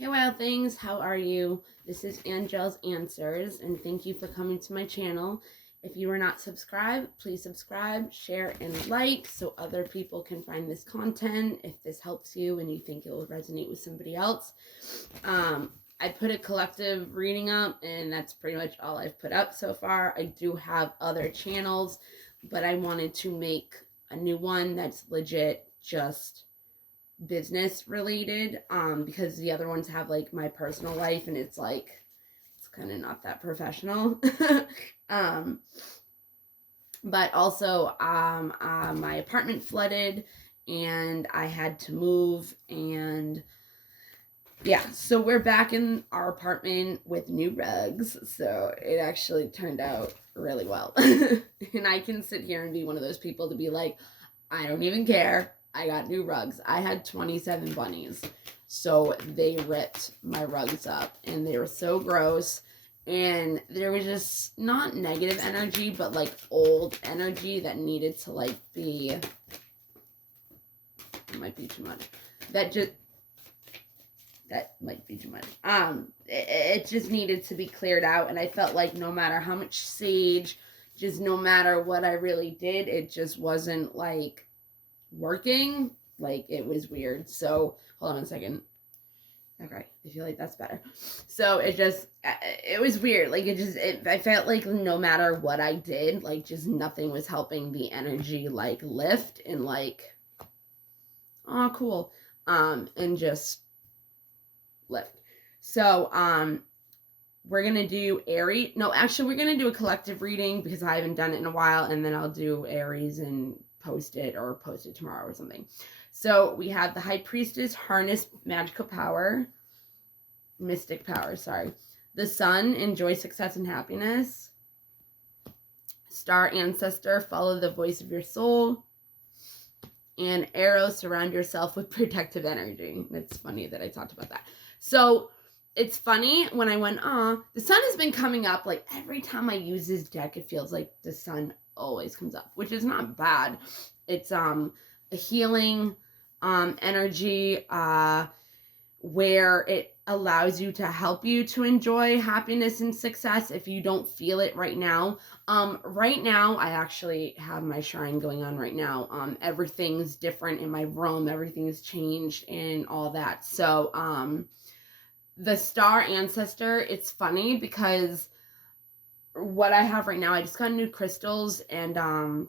Hey Wild Things, how are you? This is Angel's Answers, and thank you for coming to my channel. If you are not subscribed, please subscribe, share, and like so other people can find this content if this helps you and you think it will resonate with somebody else. I put a collective reading up, and that's pretty much all I've put up so far. I do have other channels, but I wanted to make a new one that's legit just business related, because the other ones have like my personal life and it's kind of not that professional. um but also my apartment flooded and I had to move, and yeah, so we're back in our apartment with new rugs, so it actually turned out really well. And I can sit here and be one of those people to be like, I don't even care. I got new rugs. I had 27 bunnies. So they ripped my rugs up and they were so gross. And there was just not negative energy, but like old energy that needed to like be, it might be too much. That might be too much. It just needed to be cleared out. And I felt like no matter how much sage, just no matter what I really did, it just wasn't like working. Like it was weird. So hold on a second. Okay, I feel like that's better. So it was weird. Like I felt like no matter what I did, like just nothing was helping the energy like lift and like, oh cool, and just lift. So we're gonna do Aries. No, actually, we're gonna do a collective reading because I haven't done it in a while, and then I'll do Aries and post it tomorrow or something. So we have the High Priestess, harness magical power, mystic power, sorry. The Sun, enjoy success and happiness. Star Ancestor, follow the voice of your soul. And Arrow, surround yourself with protective energy. It's funny that I talked about that. So it's funny when I went, the sun has been coming up. Like every time I use this deck, it feels like the sun always comes up, which is not bad. It's a healing energy where it allows you to help you to enjoy happiness and success if you don't feel it right now. Right now, I actually have my shrine going on right now. Everything's different in my room. Everything's changed and all that. So, the Star Ancestor, it's funny because what I have right now, I just got new crystals, and I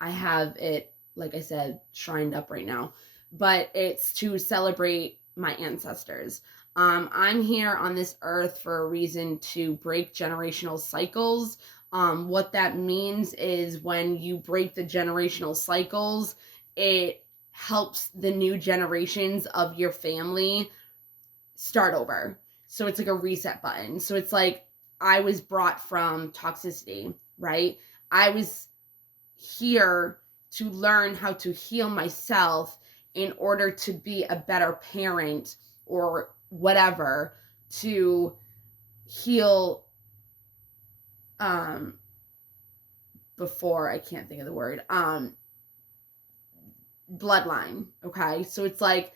have it, like I said, shrined up right now, but it's to celebrate my ancestors. I'm here on this earth for a reason to break generational cycles. What that means is when you break the generational cycles, it helps the new generations of your family start over. So it's like a reset button. So it's like I was brought from toxicity, right? I was here to learn how to heal myself in order to be a better parent or whatever, to heal before I can't think of the word, bloodline. Okay, so it's like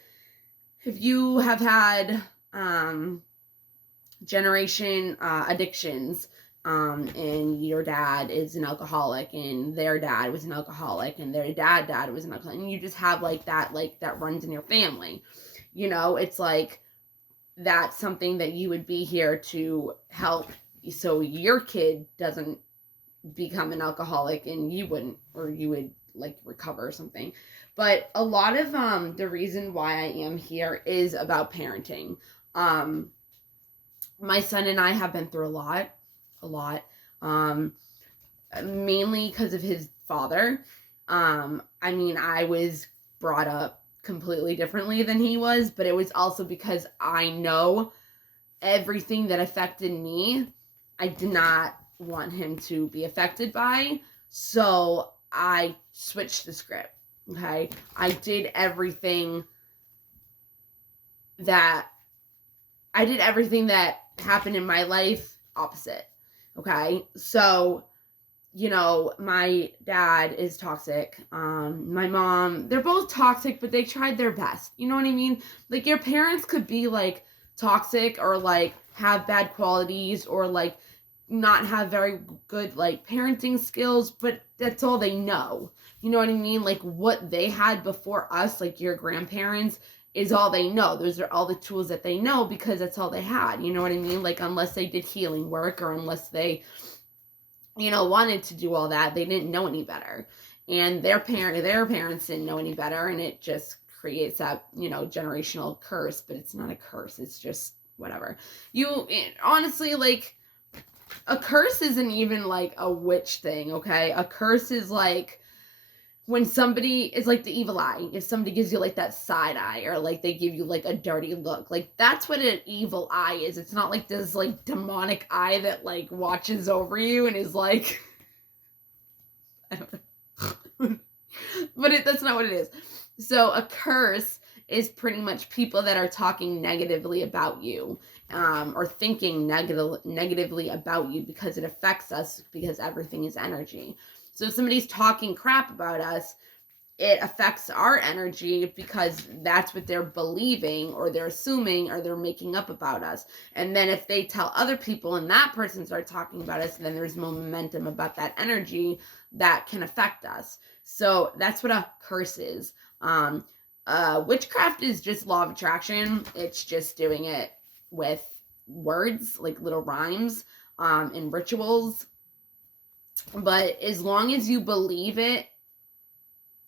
if you have had generation addictions, and your dad is an alcoholic and their dad was an alcoholic and their dad was an alcoholic, and you just have like that runs in your family, it's like that's something that you would be here to help so your kid doesn't become an alcoholic and you wouldn't, or you would like recover or something. But a lot of the reason why I am here is about parenting. My son and I have been through a lot, mainly because of his father. I mean, I was brought up completely differently than he was, but it was also because I know everything that affected me, I did not want him to be affected by, so I switched the script, okay? I did everything that happened in my life opposite, okay? So my dad is toxic. My mom, they're both toxic, but they tried their best. You know what I mean? Like, your parents could be like toxic, or like have bad qualities, or like not have very good like parenting skills, but that's all they know. You know what I mean? Like, what they had before us, like your grandparents, is all they know. Those are all the tools that they know, because that's all they had. You know what I mean? Like, unless they did healing work, or unless they wanted to do all that, they didn't know any better. And their parents didn't know any better, and it just creates that, generational curse. But it's not a curse, it's just whatever. Honestly, like, a curse isn't even like a witch thing, okay? A curse is like when somebody is like the evil eye. If somebody gives you like that side eye, or like they give you like a dirty look, like that's what an evil eye is. It's not like this like demonic eye that like watches over you and is like I don't know. But that's not what it is. So a curse is pretty much people that are talking negatively about you, or thinking negatively about you, because it affects us, because everything is energy. So if somebody's talking crap about us, it affects our energy, because that's what they're believing, or they're assuming, or they're making up about us. And then if they tell other people and that person starts talking about us, then there's more momentum about that energy that can affect us. So that's what a curse is. Witchcraft is just law of attraction. It's just doing it with words, like little rhymes, and rituals. But as long as you believe it,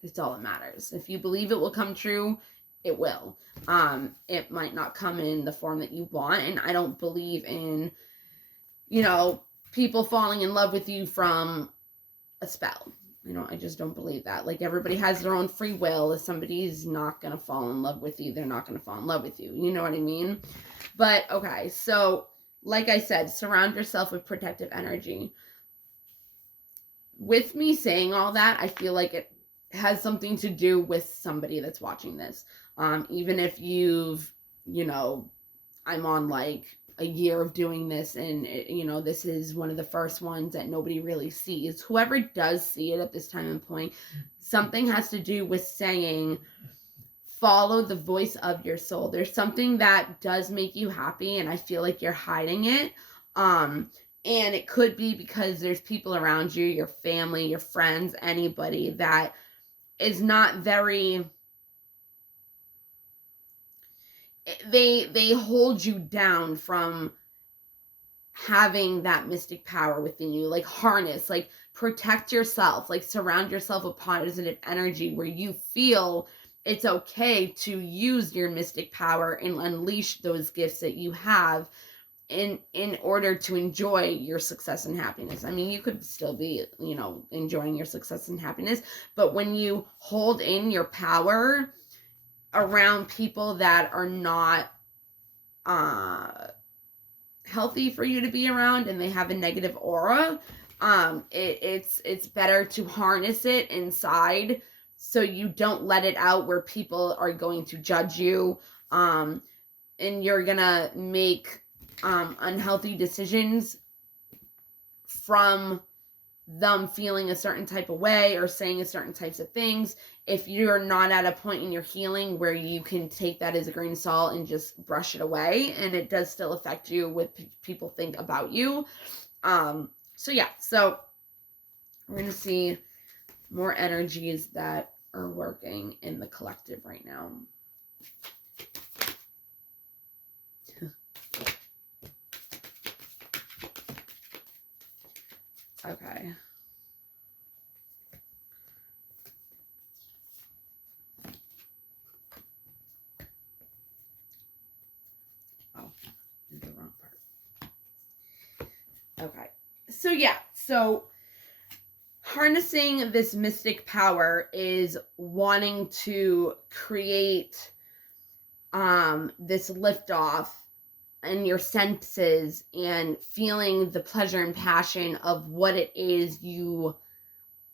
it's all that matters. If you believe it will come true, it will. It might not come in the form that you want, and I don't believe in, people falling in love with you from a spell. I just don't believe that. Like, everybody has their own free will. If somebody's not gonna fall in love with you, they're not gonna fall in love with you. You know what I mean? But okay, so like I said, surround yourself with protective energy. With me saying all that, I feel like it has something to do with somebody that's watching this. Even if I'm on like a year of doing this, and this is one of the first ones that nobody really sees. Whoever does see it at this time and point, something has to do with saying, follow the voice of your soul. There's something that does make you happy, and I feel like you're hiding it. And it could be because there's people around you, your family, your friends, anybody that is not very, they hold you down from having that mystic power within you. Like, harness, like, protect yourself, like, surround yourself with positive energy where you feel it's okay to use your mystic power and unleash those gifts that you have in order to enjoy your success and happiness. I mean, you could still be, enjoying your success and happiness, but when you hold in your power around people that are not healthy for you to be around, and they have a negative aura, it's better to harness it inside, so you don't let it out where people are going to judge you, and you're gonna make unhealthy decisions from them feeling a certain type of way or saying a certain types of things. If you're not at a point in your healing where you can take that as a grain of salt and just brush it away, and it does still affect you what people think about you. So we're gonna see more energies that are working in the collective right now. Okay. Oh, did the wrong part. Okay. So harnessing this mystic power is wanting to create this liftoff in your senses, and feeling the pleasure and passion of what it is you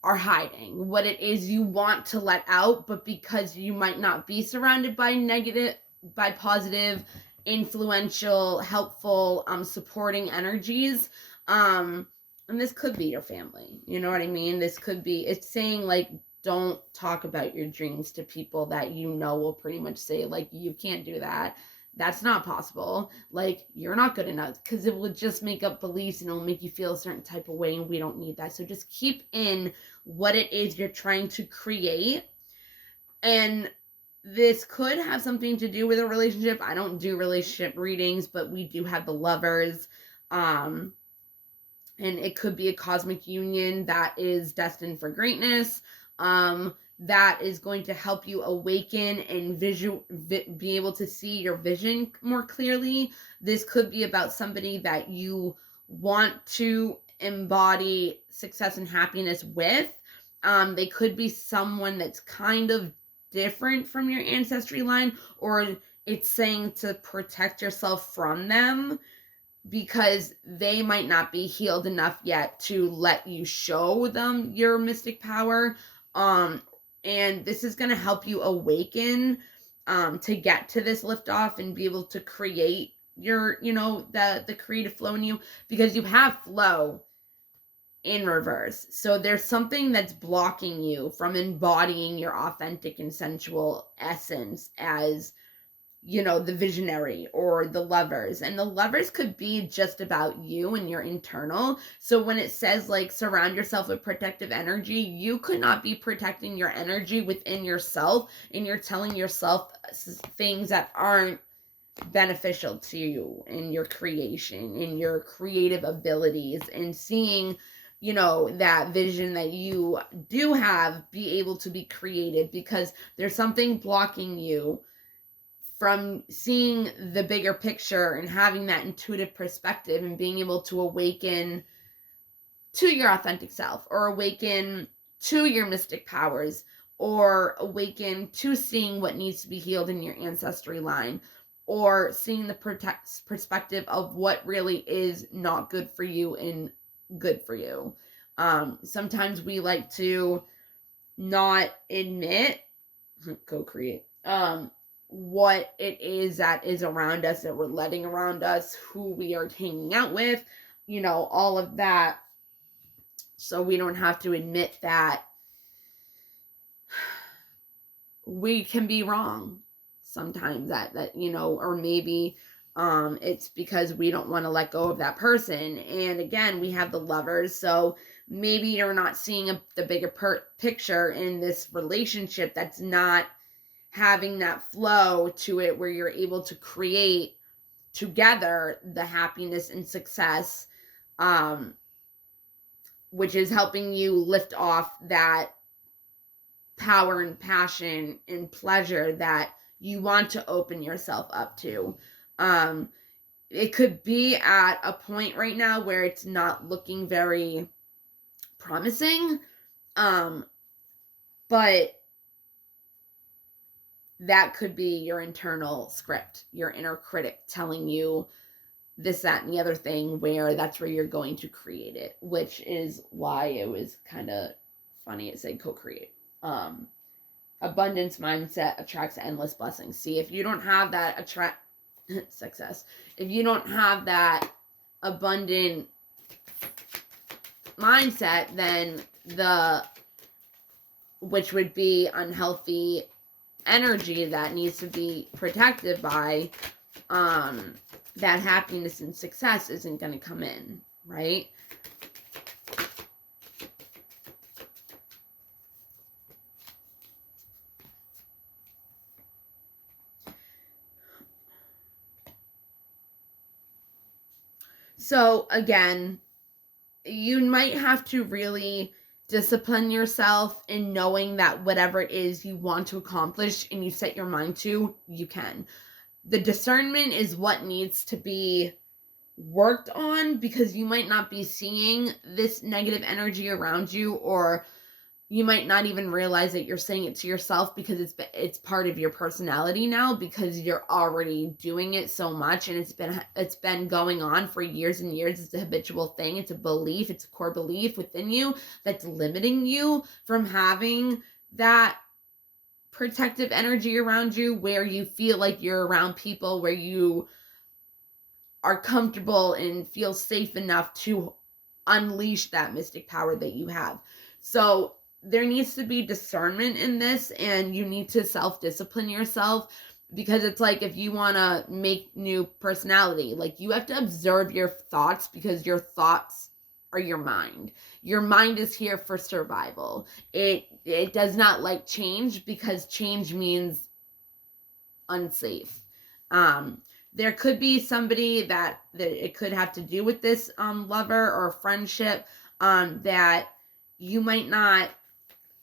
are hiding, what it is you want to let out, but because you might not be surrounded by positive, influential, helpful, supporting energies, And this could be your family. You know what I mean? This could be, it's saying like, don't talk about your dreams to people that you know will pretty much say, like, you can't do that. That's not possible. Like, you're not good enough, because it will just make up beliefs and it'll make you feel a certain type of way, and we don't need that. So just keep in what it is you're trying to create. And this could have something to do with a relationship. I don't do relationship readings, but we do have the lovers. And it could be a cosmic union that is destined for greatness, that is going to help you awaken and be able to see your vision more clearly. This could be about somebody that you want to embody success and happiness with. They could be someone that's kind of different from your ancestry line, or it's saying to protect yourself from them, because they might not be healed enough yet to let you show them your mystic power. And this is going to help you awaken to get to this liftoff and be able to create your, the creative flow in you, because you have flow in reverse. So there's something that's blocking you from embodying your authentic and sensual essence as, the visionary or the lovers. And the lovers could be just about you and your internal. So when it says like surround yourself with protective energy, you could not be protecting your energy within yourself, and you're telling yourself things that aren't beneficial to you in your creation, in your creative abilities, and seeing that vision that you do have be able to be created, because there's something blocking you from seeing the bigger picture and having that intuitive perspective and being able to awaken to your authentic self, or awaken to your mystic powers, or awaken to seeing what needs to be healed in your ancestry line, or seeing the perspective of what really is not good for you and good for you. Sometimes we like to not admit, co-create, what it is that is around us, that we're letting around us, who we are hanging out with, all of that. So we don't have to admit that we can be wrong sometimes, that or maybe it's because we don't want to let go of that person. And again, we have the lovers. So maybe you're not seeing the bigger picture in this relationship that's not having that flow to it, where you're able to create together the happiness and success, which is helping you lift off that power and passion and pleasure that you want to open yourself up to. It could be at a point right now where it's not looking very promising, but that could be your internal script, your inner critic telling you this, that, and the other thing, where that's where you're going to create it, which is why it was kind of funny it said co-create. Abundance mindset attracts endless blessings. See, if you don't have that success, if you don't have that abundant mindset, then which would be unhealthy energy that needs to be protected by, that happiness and success isn't going to come in, right? So again, you might have to really discipline yourself in knowing that whatever it is you want to accomplish and you set your mind to, you can. The discernment is what needs to be worked on, because you might not be seeing this negative energy around you, or you might not even realize that you're saying it to yourself, because it's part of your personality now, because you're already doing it so much, and it's been going on for years and years. It's a habitual thing. It's a belief. It's a core belief within you that's limiting you from having that protective energy around you, where you feel like you're around people where you are comfortable and feel safe enough to unleash that mystic power that you have. So there needs to be discernment in this, and you need to self-discipline yourself, because it's like, if you want to make new personality, like, you have to observe your thoughts, because your thoughts are your mind. Your mind is here for survival. It does not like change, because change means unsafe. There could be somebody that it could have to do with this lover or friendship, that you might not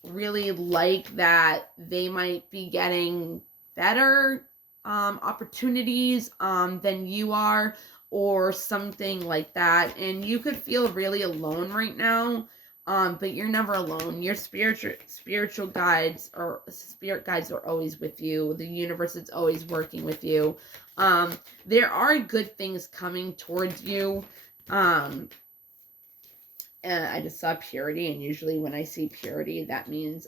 really like, that they might be getting better opportunities than you are, or something like that, and you could feel really alone right now. But you're never alone. Your spiritual guides, or spirit guides, are always with you. The universe is always working with you. There are good things coming towards you. And I just saw purity, and usually when I see purity, that means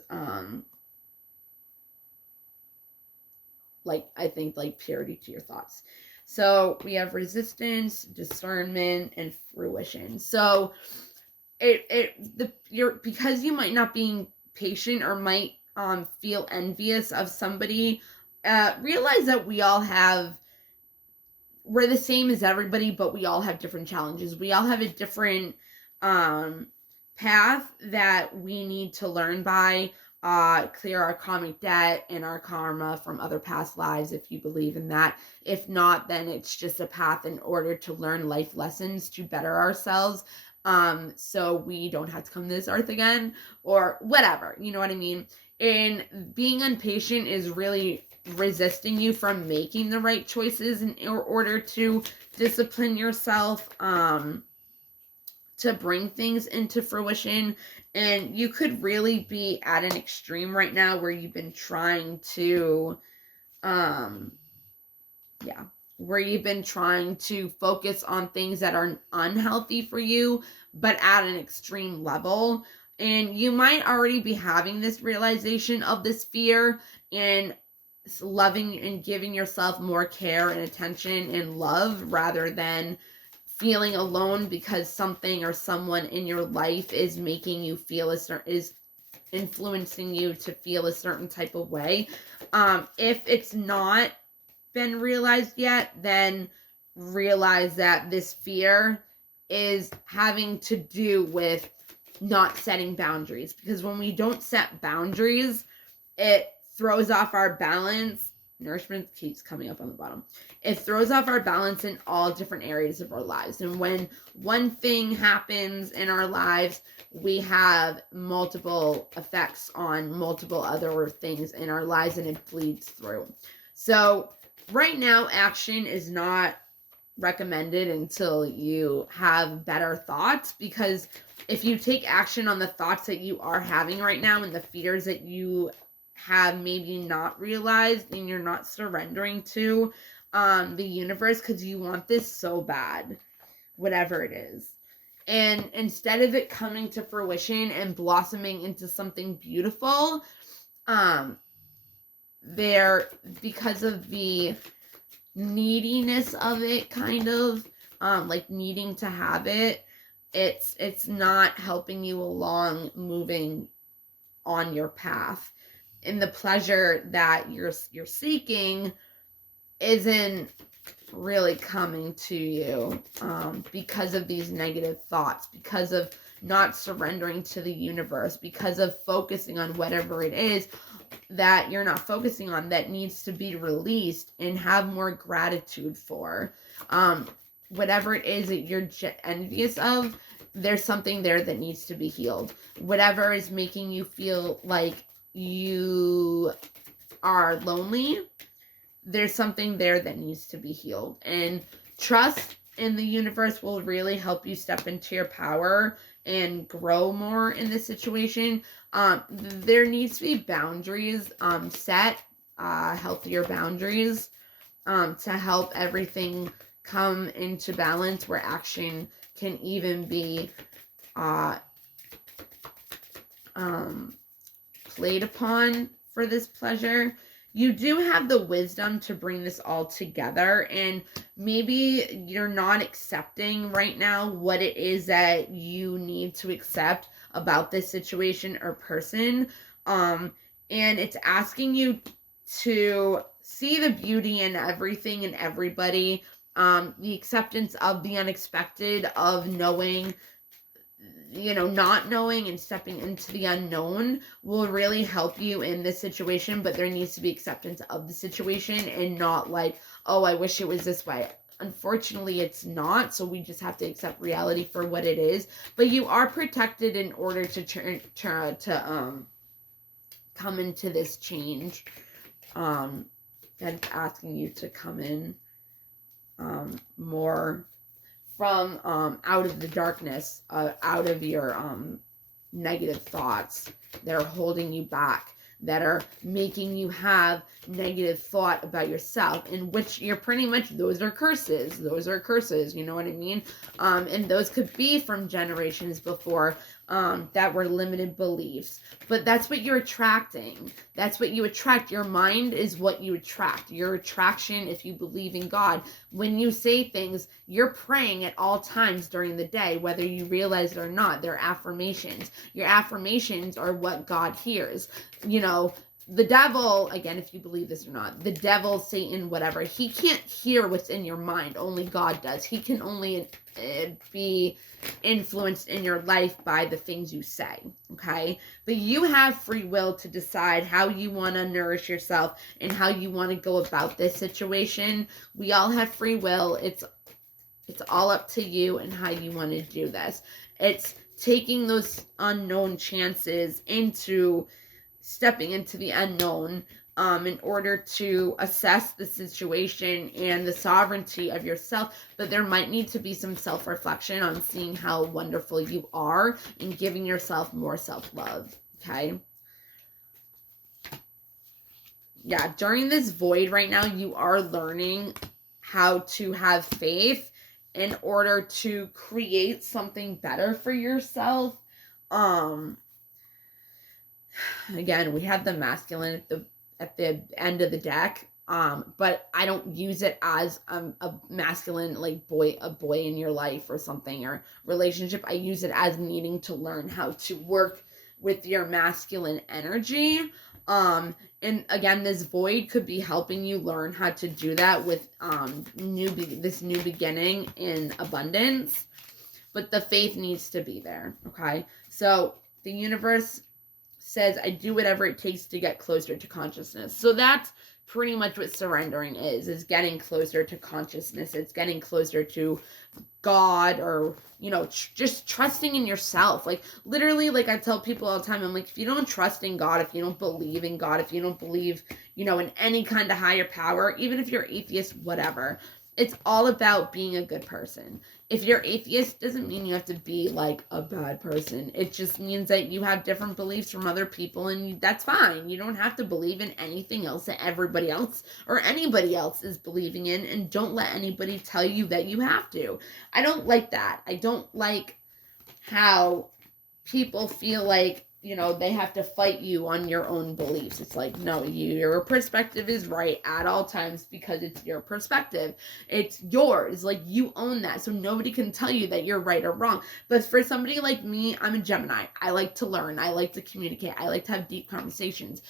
like, I think, like, purity to your thoughts. So we have resistance, discernment, and fruition. So because you might not be patient, or might feel envious of somebody, realize that we're the same as everybody, but we all have different challenges. We all have a different path that we need to learn by, clear our karmic debt and our karma from other past lives, if you believe in that. If not, then it's just a path in order to learn life lessons to better ourselves, so we don't have to come to this earth again, or whatever, you know what I mean? And being impatient is really resisting you from making the right choices in order to discipline yourself, to bring things into fruition. And you could really be at an extreme right now, where you've been trying to focus on things that are unhealthy for you, but at an extreme level. And you might already be having this realization of this fear, and loving and giving yourself more care and attention and love, rather than feeling alone because something or someone in your life is making you feel is influencing you to feel a certain type of way. If it's not been realized yet, then realize that this fear is having to do with not setting boundaries, because when we don't set boundaries, it throws off our balance. Nourishment keeps coming up on the bottom. It throws off our balance in all different areas of our lives. And when one thing happens in our lives, we have multiple effects on multiple other things in our lives, and it bleeds through. So right now, action is not recommended until you have better thoughts, because if you take action on the thoughts that you are having right now, and the fears that you have maybe not realized, and you're not surrendering to the universe, because you want this so bad, whatever it is, and instead of it coming to fruition and blossoming into something beautiful, because of the neediness of it, kind of like needing to have it, it's not helping you along moving on your path. And the pleasure that you're seeking isn't really coming to you, because of these negative thoughts, because of not surrendering to the universe, because of focusing on whatever it is that you're not focusing on, that needs to be released and have more gratitude for. Whatever it is that you're envious of, there's something there that needs to be healed. Whatever is making you feel like you are lonely, there's something there that needs to be healed. And trust in the universe will really help you step into your power and grow more in this situation. There needs to be boundaries set, healthier boundaries, to help everything come into balance, where action can even be played upon for this pleasure. you do have the wisdom to bring this all together, and maybe you're not accepting right now what it is that you need to accept about this situation or person. And it's asking you to see the beauty in everything and everybody, the acceptance of the unexpected, of knowing, not knowing and stepping into the unknown will really help you in this situation. But there needs to be acceptance of the situation, and not like, oh, I wish it was this way. Unfortunately, it's not. So we just have to accept reality for what it is. But you are protected in order to come into this change. That's asking you to come in more from out of the darkness, out of your negative thoughts that are holding you back, that are making you have negative thought about yourself, in which you're pretty much, those are curses, you know what I mean? And those could be from generations before, that were limited beliefs. But that's what you're attracting. That's what you attract. Your mind is what you attract. Your attraction, if you believe in God, when you say things, you're praying at all times during the day, whether you realize it or not. They're affirmations. Your affirmations are what God hears. The devil, again, if you believe this or not, the devil, Satan, whatever, he can't hear what's in your mind. Only God does. He can only be influenced in your life by the things you say, okay? But you have free will to decide how you want to nourish yourself and how you want to go about this situation. We all have free will. It's all up to you and how you want to do this. It's taking those unknown chances into stepping into the unknown, in order to assess the situation and the sovereignty of yourself. But there might need to be some self-reflection on seeing how wonderful you are and giving yourself more self-love, okay? Yeah, during this void right now, you are learning how to have faith in order to create something better for yourself. Again, we have the masculine at the end of the deck, but I don't use it as a masculine, like a boy in your life or something, or relationship. I use it as needing to learn how to work with your masculine energy. And again, this void could be helping you learn how to do that with this new beginning in abundance. But the faith needs to be there, okay? So the universe says, I do whatever it takes to get closer to consciousness. So that's pretty much what surrendering is getting closer to consciousness. It's getting closer to God, or, just trusting in yourself. Like, literally, like I tell people all the time, I'm like, if you don't trust in God, if you don't believe in God, if you don't believe, in any kind of higher power, even if you're atheist, whatever, it's all about being a good person. If you're atheist, doesn't mean you have to be like a bad person. It just means that you have different beliefs from other people, and that's fine. You don't have to believe in anything else that everybody else or anybody else is believing in, and don't let anybody tell you that you have to. I don't like that. I don't like how people feel like, they have to fight you on your own beliefs. It's like, no, your perspective is right at all times because it's your perspective. It's yours. Like, you own that. So nobody can tell you that you're right or wrong. But for somebody like me, I'm a Gemini. I like to learn. I like to communicate. I like to have deep conversations.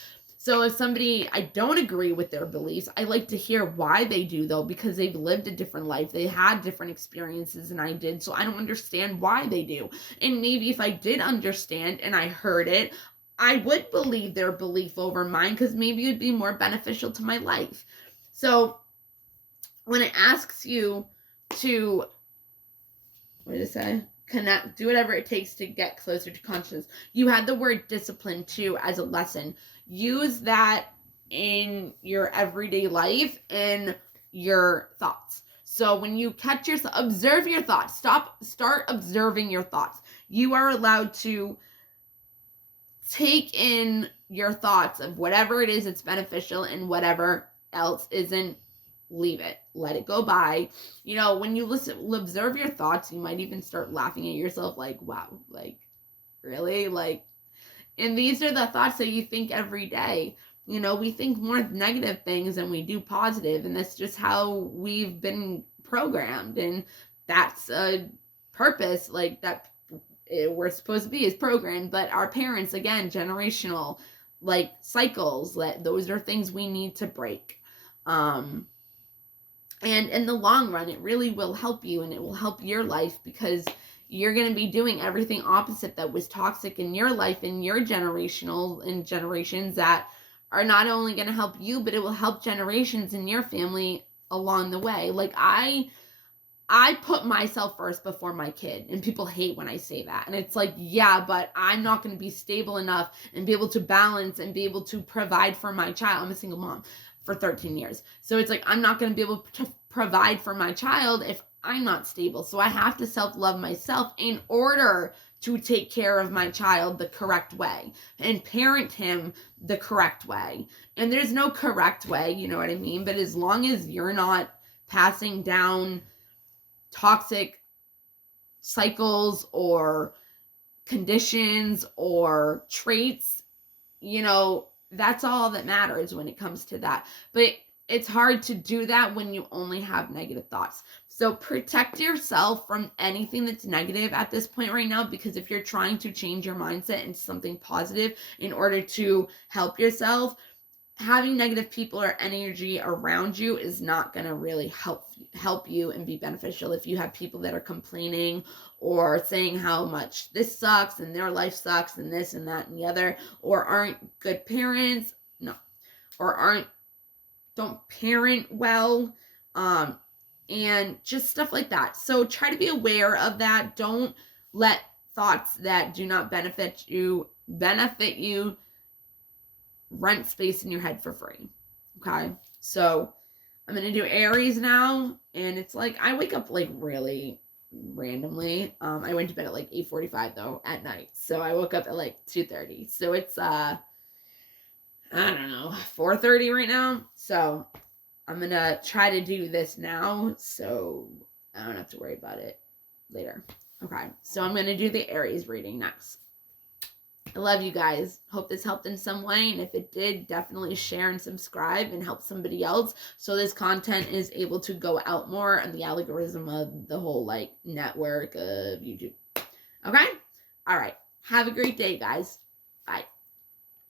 So if I don't agree with their beliefs, I like to hear why they do, though, because they've lived a different life. They had different experiences than I did, so I don't understand why they do. And maybe if I did understand and I heard it, I would believe their belief over mine, because maybe it'd be more beneficial to my life. So when it asks you to, what did it say? Connect, do whatever it takes to get closer to consciousness. You had the word discipline too as a lesson. Use that in your everyday life and your thoughts. So when you catch yourself, observe your thoughts. Start observing your thoughts. You are allowed to take in your thoughts of whatever it is that's beneficial, and whatever else isn't, leave it. Let it go by. When you observe your thoughts, you might even start laughing at yourself, like, wow, like, really? Like, and these are the thoughts that you think every day. You know, we think more negative things than we do positive, and that's just how we've been programmed. And that's a purpose, like, that we're supposed to be, is programmed. But our parents, again, generational, like, cycles, those are things we need to break. And in the long run, it really will help you, and it will help your life, because you're going to be doing everything opposite that was toxic in your life, in your generations, that are not only going to help you, but it will help generations in your family along the way. Like, I put myself first before my kid, and people hate when I say that. And it's like, yeah, but I'm not going to be stable enough and be able to balance and be able to provide for my child. I'm a single mom for 13 years. So it's like, I'm not going to be able to provide for my child if I'm not stable. So I have to self-love myself in order to take care of my child the correct way and parent him the correct way. And there's no correct way, you know what I mean? But as long as you're not passing down toxic cycles or conditions or traits, you know, that's all that matters when it comes to that. But it's hard to do that when you only have negative thoughts. So protect yourself from anything that's negative at this point right now, because if you're trying to change your mindset into something positive in order to help yourself, having negative people or energy around you is not going to really help you and be beneficial. If you have people that are complaining or saying how much this sucks and their life sucks and this and that and the other, or aren't good parents, no, or don't parent well, and just stuff like that. So try to be aware of that. Don't let thoughts that do not benefit you rent space in your head for free. Okay, so I'm gonna do Aries now, and it's like, I wake up like really randomly. I went to bed at like 8:45 though at night, so I woke up at like 2:30. So it's I don't know, 4:30 right now. So I'm gonna try to do this now, so I don't have to worry about it later. Okay, so I'm gonna do the Aries reading next. I love you guys. Hope this helped in some way. And if it did, definitely share and subscribe and help somebody else, so this content is able to go out more on the algorithm of the whole like network of YouTube. Okay? All right. Have a great day, guys. Bye.